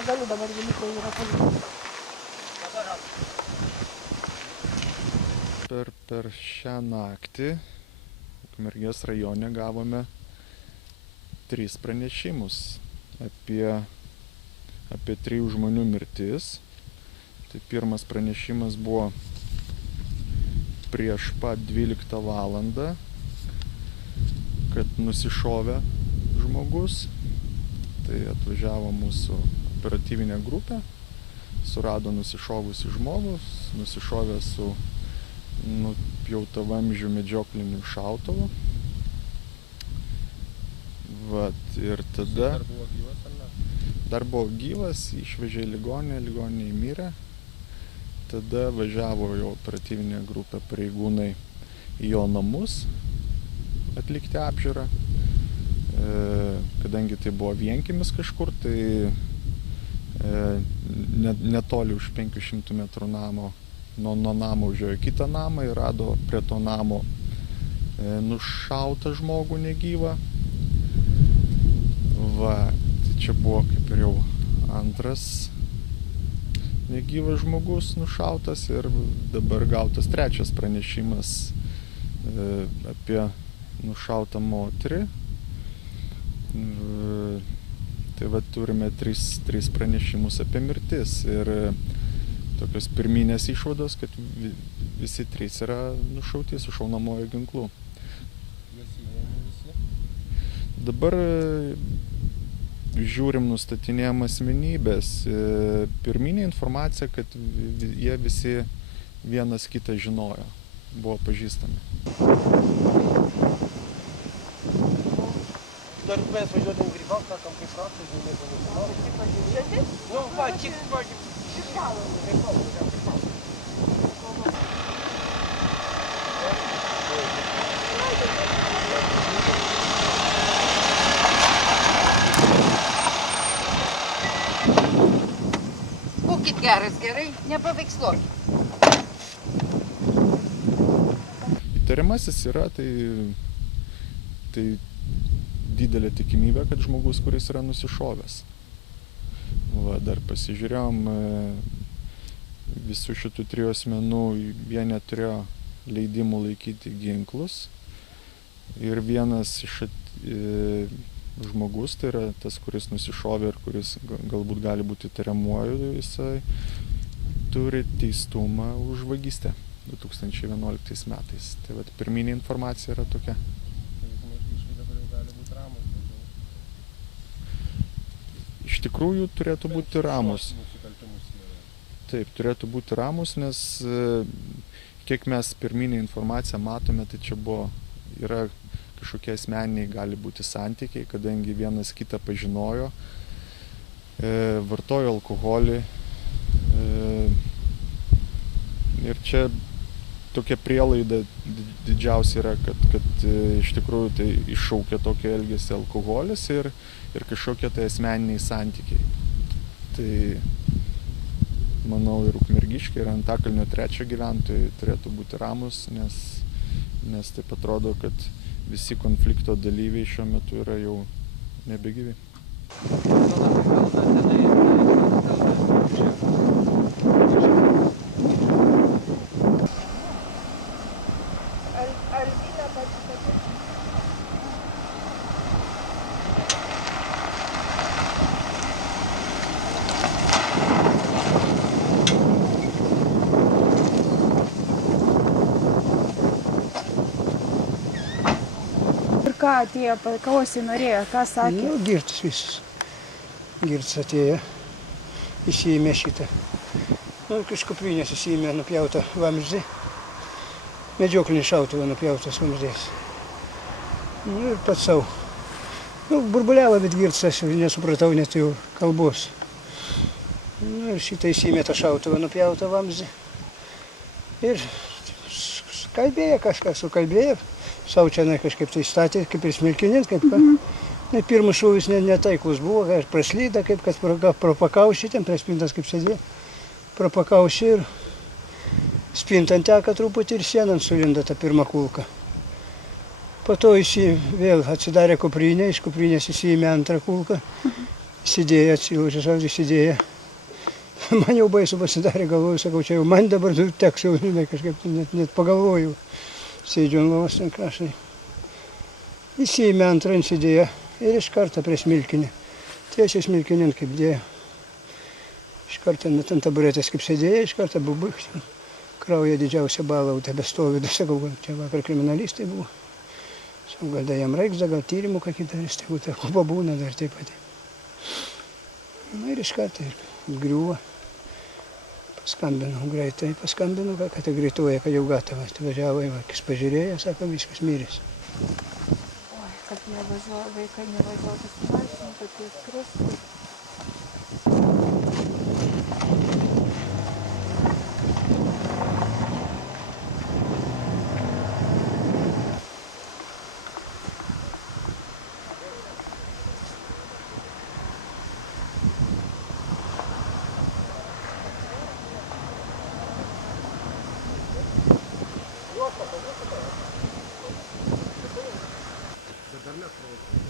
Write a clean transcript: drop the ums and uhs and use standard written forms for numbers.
Negaliu dabar vilkai yra palikti. Per šią naktį Ukmergės rajone gavome 3 pranešimus apie 3 žmonių mirtis. Tai pirmas pranešimas buvo prieš pat 12 valandą, kad nusišovė žmogus. Tai atvažiavo mūsų operatyvinė grupė, surado nusišovusį žmogų, nusišovė su nupjautavamzdžiu medžiokliniu šautuvu. Vat, ir tada... Dar buvo gyvas ar ne? Dar buvo gyvas, išvežė į ligoninę mirė. Tada važiavo jo operatyvinė grupė pareigūnai į jo namus atlikti apžiūrą. Kadangi tai buvo vienkiemis kažkur, tai netoli už 500 metrų namo, nuo namo užėjo kitą namą ir rado prie to namo nušautą žmogų negyvą. Va, tai čia buvo kaip ir jau antras negyvas žmogus nušautas ir dabar gautas 3 pranešimas apie nušautą moterį. Tai va turime 3 pranešimus apie mirtis ir tokios pirminės išvados, kad visi 3 yra nušauti su šaunamuoju ginklu. Dabar žiūrim, nustatinėjam asmenybės. Pirminė informacija, kad jie visi vienas kitą žinojo, buvo pažįstami. Dar mes važiuodami Grybausk, sakom, kaip raktas, nieko nesinori. Nu, va, tik Būkit geras, gerai, nepaveiksluokit. Įtariamasis yra, tai didelė tikimybė, kad žmogus, kuris yra nusišovęs. Va, dar pasižiūrėjom visų šitų 3 asmenų, jie neturėjo leidimų laikyti ginklus. Ir vienas iš žmogus, tai yra tas, kuris nusišovė ir kuris galbūt gali būti įtariamuoju, jisai turi teistumą už vagystę 2011 metais. Tai vat pirminė informacija yra tokia. Iš tikrųjų turėtų būti ramus. Taip, turėtų būti ramus, nes kiek mes pirminę informaciją matome, tai čia yra kažkokie asmeniniai gali būti santykiai, kadangi vienas kitą pažinojo, vartojo alkoholį. Ir čia tokia prielaida didžiausia yra, kad iš tikrųjų tai iššaukia tokį elgesį alkoholis ir kažkokie tai asmeniniai santykiai. Tai manau ir ukmergiškiai, ir Antakalnio 3 gyventojai turėtų būti ramus, nes taip atrodo, kad visi konflikto dalyviai šiuo metu yra jau nebegyvi. Ką atėjo, ko jisai norėjo, ką sakė? Nu, girtas visas. Girtas atėjo, įsiėmė šitą. Nu, iš kuprinės įsiėmė nupjautą vamzdį. Medžioklinį šautuvą nupjautas vamzdės. Nu, ir pats savo. Nu, burbuliavo, bet girtas, aš nesupratau net jau kalbos. Nu, ir šitą įsiėmė tą šautuvą nupjautą vamzdį. Ir kalbėjo, kažką sukalbėjo. Sau čia kažkaip tai statė, kaip ir smilkinint, kaip ką. Pirmas šūvis netaikus buvo, aš praslyda, kaip kad pro pakaušį, ten prie spintas kaip sėdė, pro pakaušį ir spintant teka truputį ir sieną sulinda tą pirmą kulką. Po to jis vėl atsidarė kuprinę, iš kuprinės įsiėmė antrą kulką, įsidėjo, atsilaužė žodžiu, įsidėjo. Man jau baisu pasidarė, galvoju, sakau, čia jau man dabar teks jau, kažkaip net pagalvojau. Sėdžiu ant lovos ten kraštai. Įsiėmė antrą, įsidėjo ir iš karto prie smilkinį. Tiesiai smilkinint kaip dėjo. Iš karto net ant taburetės kaip sėdėjo, iš karto bubuk. Krauja didžiausia bala, tebestovi, sakau, čia vakar kriminalistai buvo. Sakau, gal jam reiks, gal tyrimų kokį darys, tai ta kupa būna dar taip pat. Na ir iš karto griuvo. Paskambinau greitai, kad greituoja, kad jau gatavas. Važiavo, akis pažiūrėjo, sako, viskas miręs. Ой, kad vaikai nevažiuotų su mašinu, kad jie skristų. Dar net